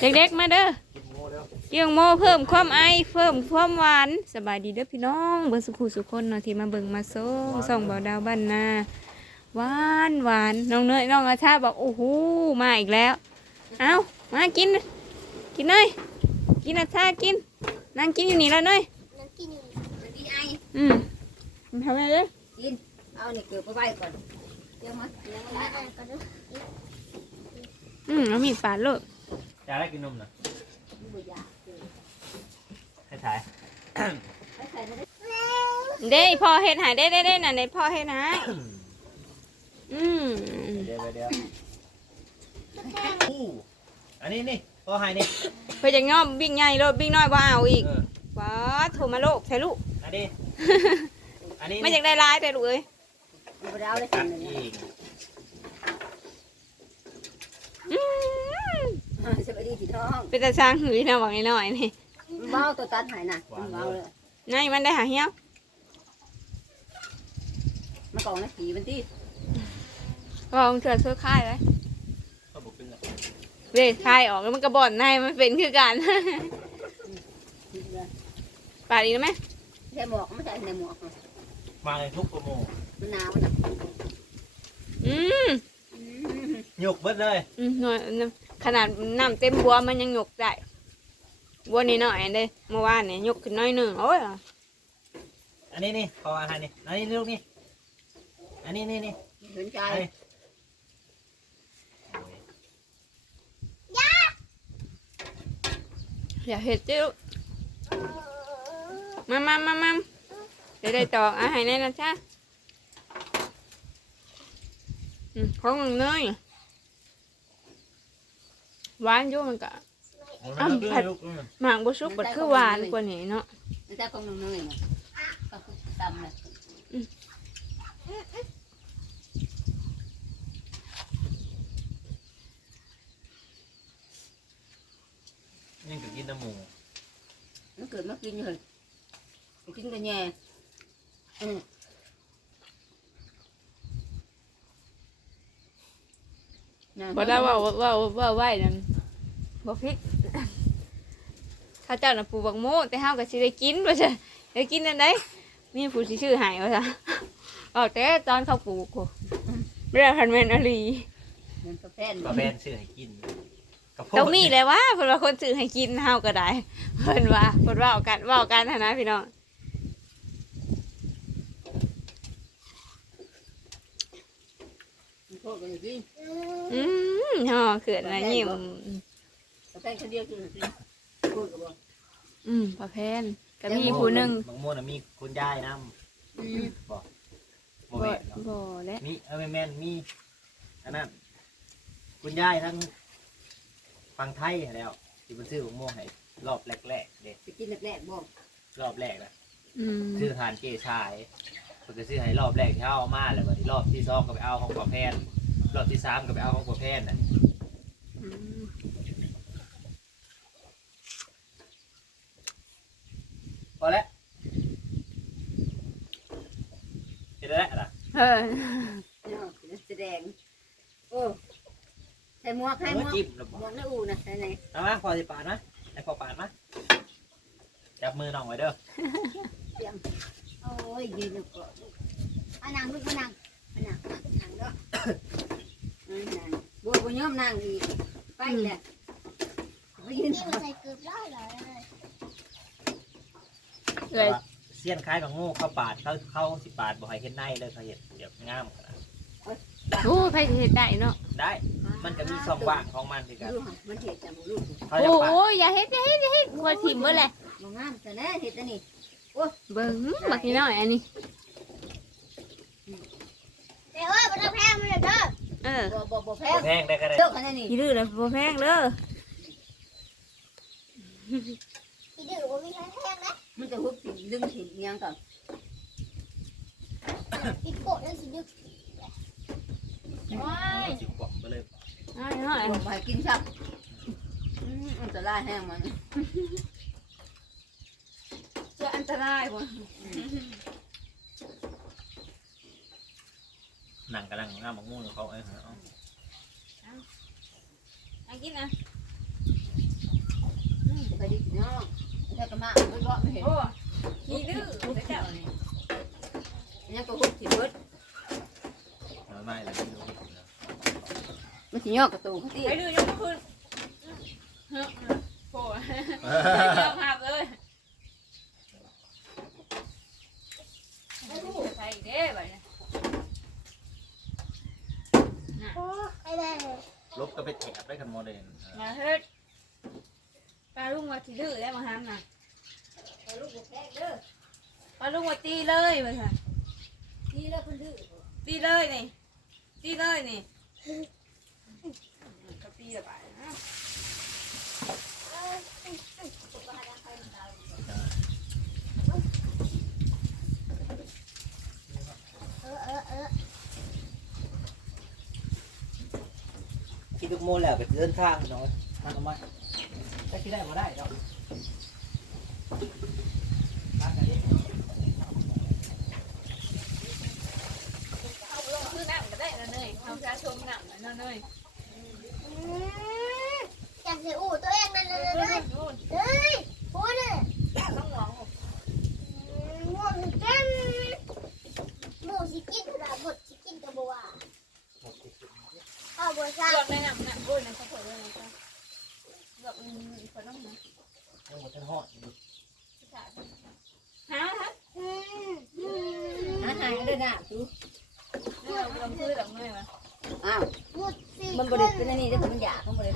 เด็กๆมาเด้อกินโม่แล้วเกี่ยงโมเพิ่มความไอเพิ่มความหวานสบายดีเด้อพี่น้องเบิ่งสุขุสุขคนเนาะที่มาเบิ่งมาโซ่ส่องเบาดาวบ้านนาหวานหวานน้องเนยน้องอาชาบอกโอ้โหมาอีกแล้วเอามากิน กินเนยกินอาชากินนั่งกินอยู่นี่แล้วเนยน้ำกินอยู่จะดีไออืมทำไงเด้อกินเอาเนี่ยเกลือไปไว้ก่อนเดี๋ยวมาเดี๋ยวมาแล้วอ่านก่อนดูอืมเอามีดปาดโล ดจะได้กินนมนะบุยาให้ถ่ายไปใส่ไปเด้พ่อเฮ็ดใหายได้ได้ได้น่ะได้พ่อเฮ็ดใหายอืมเดี๋ยวเดี๋ยวอู้อันนี้นี่พอให้นี่เพื่อจะง้อมบิ่งใหญ่โลดบิ่งน้อยบ่เอาอีกเออว้าโทรมาโลกใส่ลูก อันนี้อันนี้ไม่อยากได้ร้ายแต่ลูกเอ้ยบุไปเอาเลยตัสั่กนหนึ่งอีกอืมสวัสดี ที่ท้องเป็นตาช้างหือนะบอกน้อยๆนี่เมาตัวตัดหายน่ะเมาเลยนายมันได้หาเหี้ยวมากองนะผีมันที่บอกมันเถื่อเสื้อค่ายไว้ก็บุกขึ้นแล้วเว้ยค่ายออกแล้วมันกระบอกนายมันเป็นคือกันปาดอีกแล้วไหมใส่หมวกไม่ใส่ในหมวกมาเลยทุกโปรโมมันหนาวน่ะอืมหยกเบิดเลยอืมหน่อย ขนาดน้ำเต็มบัวมันยังหยกได้บัวนี่หน่อยเด้เมื่อวานเนี่ยยกขึ้นน้อยหนึ่งโอ้ยอันนี้นี่พออาหารนี่อันนี้ลูกนี่อันนี้นี่นี่สนใจอันนี้โอ้ยอย่าเห็ดจิ้วมามามามาเดี๋ยวได้ตอกอาหารแน่นะจ้าอืมของมึงเนย หวานอยู่มันก็เอามาลูกลูกลูกหมากบชุกมันคือหวานกว่านี้เนาะมันจะของน้องเนยน่ะก็ตำเลยนี่ก็กินน้ำหมูมันเกิดมากินอยู่เลยกินกันแย่อืมบ่ได้ว่าว่าว่าไหวนั่น บ่พิษข้าเจ้าน่ะปลูกบักโมแต่เฮาก็สิได้กินว่าซั่นได้กินอันใดมีผู้สิชื่อให้ว่าซั่นเอาแต่ตอนเขาปลูกโหเรื่องคันแม่นอหลีมันกาแฟกาแฟซื้อให้กินกระโพดต้องมีเลยว่าเพิ่นว่าคนซื้อให้กินเฮาก็ได้เพิ่นว่าเพิ่นว่าเอากันเว่ากันหั้นนะพี่น้องโทษกันอยู่ที่อืมฮอเขินนะยิ้ม กาแฟคนเดียวกินอยู่ที่พูดกับบอกอืมประแพนก็มีผู้หนึงบางโมน่ะมีคุณยายน้ำอืมบ่บ่แม่นเนาะบ่และมีเออแม่แม่นมีอันนั้นคุณยายทั้งฟังไทยแล้วที่มันซื้อของโมให้รอบแรกๆเด็ไปกินแรกๆบอกรอบแรกนะอืมซื้อทานเกชายเพิ่นก็ซื้อให้รอบแรกที่เอามาแล้วบัดนี้รอบที่สองก็ไปเอาของพ่อแพนรอบที่สามก็ไปเอาของพ่อแพนน่ะอืม พอแล้วเห็นแล้วล่ะเออเนาะแสดงโอ้ใส่หมวกให้หมวกจิ้มแล้วหมอกวกในอู่นะใส่ไหนเอามาพอสิปาดนะไอ้พอปาดมาจับมือน้องไว้เด้อโอ้ยยืนอยู่ก่อนอันนั่งลูกมานั่งอันนั่งนั่งเด้ออันางบัวบัวยอมนั่งอีกไปแหละไปยืนนี่มันใส่เกือบร้อยเลย เลยเสี้ยนคล้ายกับโง่เข้าปาดเขาเขาสิปาดบ่ให้เห็นในเลยเขาเห็นเดี๋ยวงามขนาดโอ้ไผสิเฮ็ดได้เนาะได้ มันก็มีช่องว่างของมันสิกันดูหมันเห็ดจังลูกเขาจะโอ้ปาดโอ้ยอย่าเฮ็ดอย่าเฮ็ดอย่าเฮ็ดกลัวถิ่มเบิดแหละมองงามแต่แน่เห็ดอันนี้เบิ่งบักนิดหน่อยอันนี้เดี๋ยวว่ามันจะแพงมันเลยเด้อเออบ่บ่บ่แพ้แพงได้ก็ได้เลิกกันนี่กี่ดื้อแล้วบ่แพงเด้ออีดื้อว่ามีแพงแพงนะ มันจะหุบถิ่นดึงถิ่นเมียงก่อนอีโกะนั่นสิดึกว้ายสิบกว่าไปเลยน้อยน้อยบอกไปกินชับอันตรายแห้งมันจะอันตรายบ่หนังกำลังงามของงูเขาเอ้ยเอาอันกินนะเนาะ แต่ก็มาไม่บอกไม่เห็นโอ้ขี้ดื้อเด้อเจ้านี่ยังก็หุบสิเบิดเอาไม่เลยไม่รู้มันสิย่อกระตูเขาตีไอ้ดื้อยังบ่คืนเฮ้อโอ้ยอมหับเลยใส่เด้บัดนี้โอ้ไอ้แดงลบก็ไปแถบได้กันโมเดลมาเฮ็ด ปลาลุงว่าสิดื้อแล้วมาหามน่ะลูกบุกแรกเด้อปลาลุงว่าตีเลยว่าซั่นนี่แล้วคนดื้อตีเลยนี่ตีเลยนี่ก็ตีละบาดนะเออเออเออคิดทุกโมแล้วไปเดินทางน้อยมันทำไม แต่ที่ได้มาได้ดอกทางกันดิเอาลงคือน้ำก็ได้แล้วเนยเอาชาชมน้ำแล้วเนยอืมอยากสิอู้ตัวเองนั่นเลยเลยเฮ้ยพูดเลยต้องหวงหมดเต็มหมูสิกินขนาดหมดสิกินกับบัวหมดที่สุดเอาบัวซะเลือกในน้ำน้ำโอ้ยน้ำข้าวโพดเลยนะจ๊ะเลือกมีคนต้องนะ ยังหมดทั้งหอดอยู่หาฮะอืมอืมหาหายเด้นะจูเลือกลำพืชลำเนยวะอ้าวหมดสิมันบริเป็นอันนี้เด้อมันอยากมันบริ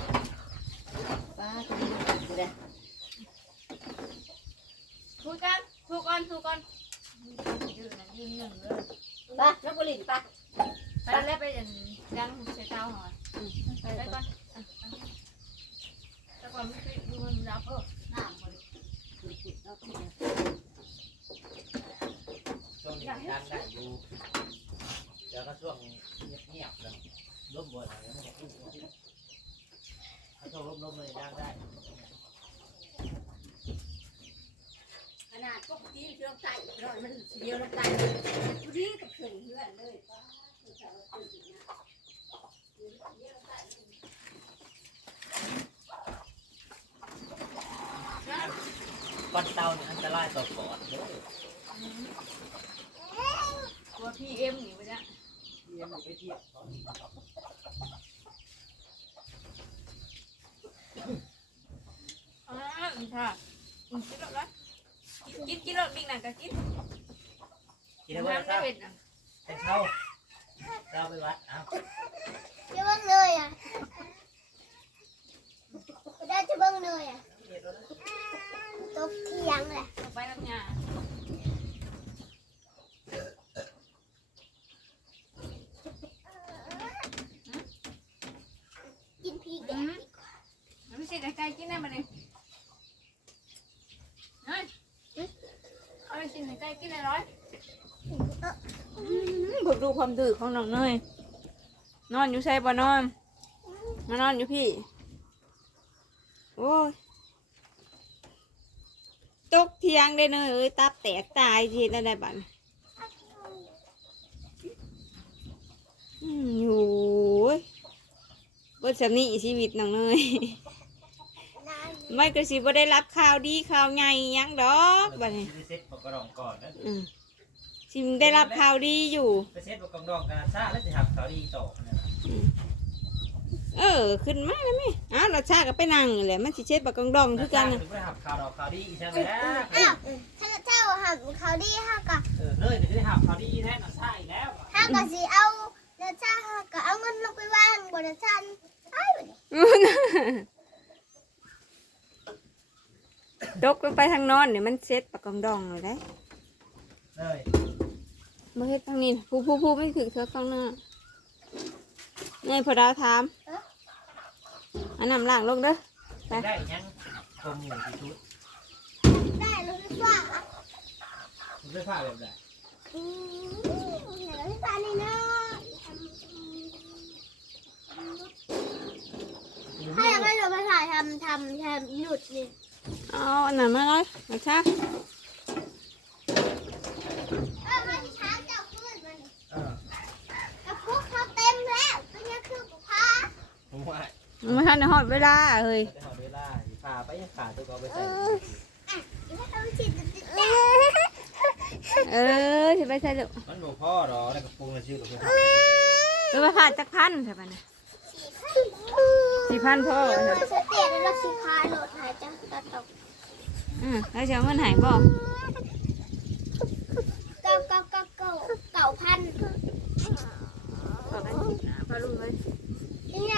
ป้าทำดีเลยถูกกันถูกกันถูกกันยืนนะยืนหนึ่งเลยป้าแล้วบริป้าไปแล้วไปดังใส่เตาหอยไปก่อนแต่ก่อนไม่ดูมันรับเออ ช่วงนี้ดังได้อยู่เดี๋ยวก็ช่วงเงียบๆแล้วร่มบัวอะไรแล้วมันจะพูดถ้าช่วงร่มๆเลยดังได้ขนาดปกติเรื่องไก่ร้อนมันเดียวแล้วไก่ผู้ดีกับเพื่อนเพื่อนเลยป้าก้อ นเตาเนี่ยอันตรายต่อปอดเด้อตัวพีเอ็มนี่วะเนี่ยเรียนไปเที่ยวก่อนอ่าค่ะกินแล้วกินกินแล้วบิ๊กนั่นก็กินกินได้ไหมน้ำคได้รับเบ็ดนะไปเช่าเช่าไปวัดเอาจะเบิ่งเลยอะได้จะเบิ่งเลยอะ ตกเทียงแหละต่อไปน้ำยากินพริกแดงดีกว่าไม่ใช่ไก่กินได้มาเลยเฮ้ยเอาไปกินไก่กินได้ร้อยฝึกดูความดื้อของน้องเนยนอนอยู่ใช่ปะนอน มานอนอยู่พี่ โอ้ย ทียงได้เนยเอ้ยตับแตกตายทีได้ได้บัดนี้อืมอยู่เว้ยเบิดสำนีชีวิตน้องเนยนานไม่กระสิบ่ได้รับข่าวดีข่าวใหญ่หยังดอกบัดนี้ไปเซ็ตปากกระดองก่อนนะอืมสิได้รับข่าวดีอยู่ไปเซ็ตปากกระดองกันซะแล้วจะหักเขาดีต่อเนี่ยนะ เออ ขึ้นมาแล้วไหมอ้าวเราชาก็ไปนั่งแหละมันสิเช็ดปากกองดองคือกันถึน่ะงไปหักข่าวดอกข่าวดีใช่ไหมนะอ้าวถ้าเจ้าหักเขาดีห้ากับเออเลยเดี๋ยวจะได้หักข่าวดีแท้น่ะใช่แล้วห้ากับสิเอาเดี๋ยวจ้าห้ากับเอาเงินลงไปวางบนชั้นไอ้บัดนี้ดกลงไปทางนอนเนี่ยมันเช็ดปากกองดองเลยได้เลยมาเฮ็ดทางนี้ผู้ผู้ผู้ไม่ถึงเธอข้างหน้า ไงพอดาวถามอันนำล่างลงเด้อไปได้ยังตัวหมูที่ชุดได้รถไฟฟ้ามันไม่ผ้าแบบไหนอืมเห็นรถไฟฟ้านี่เนาะให้เราไม่รถไฟฟ้าทำทำทำหยุดนี่เอาอันนั้นมาเลยมาชา นหอดเวลาเฮ้ยหอดเวลาขาไปขาตัวก็ไปใส่เออสิไปใส่ลูกมันหนูพ่อหรอแล้วกระปุกมชื่อหลวงพ่อหรือว่าขาดจักพันใช่ปะเนี่ยสี่พันพ่อสเตแล้วสิพาโหลดหายจังตะตกอืมแล้วจะเงินหายบ่เก้าเก้าเก้าเก้าเก้าพันพอลุงเลย